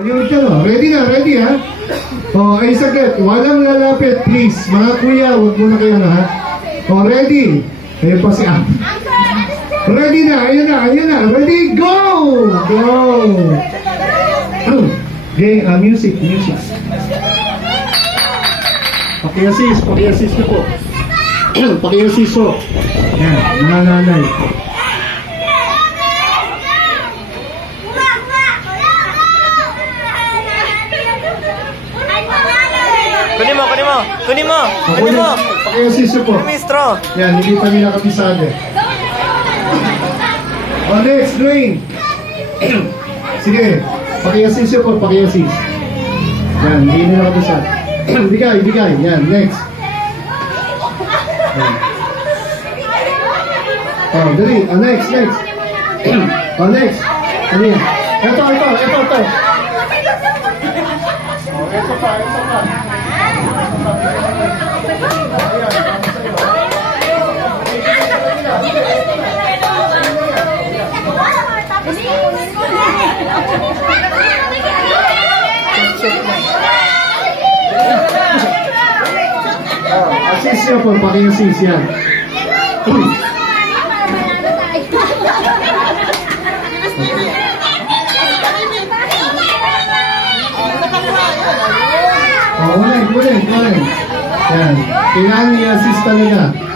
Ready na, ready ha? O, ay saglit. Walang lalapit, please. Mga kuya, huwag muna kayo na ha. O, ready. Ayun pa si Am. Ready na, ayun na, ayun na. Ready, go! Go! Okay, music, music. Pakiasis na po. Pakiasis po. Yan, mga nanay. Kunin mo. Pakiasis po. Ministro. Yan, hindi pa nila kapisado. O, next, Dwayne. Sige, pakiasis po, pakiasis. Yan, hindi nila kapisado. Bigay. Yan, next. Oh, dali. Next. Oh, next. Ano yan? Ito. Ito pa. Assist niya po, paki-assist yan. Uling. Yan. Kailangan i-assist talaga.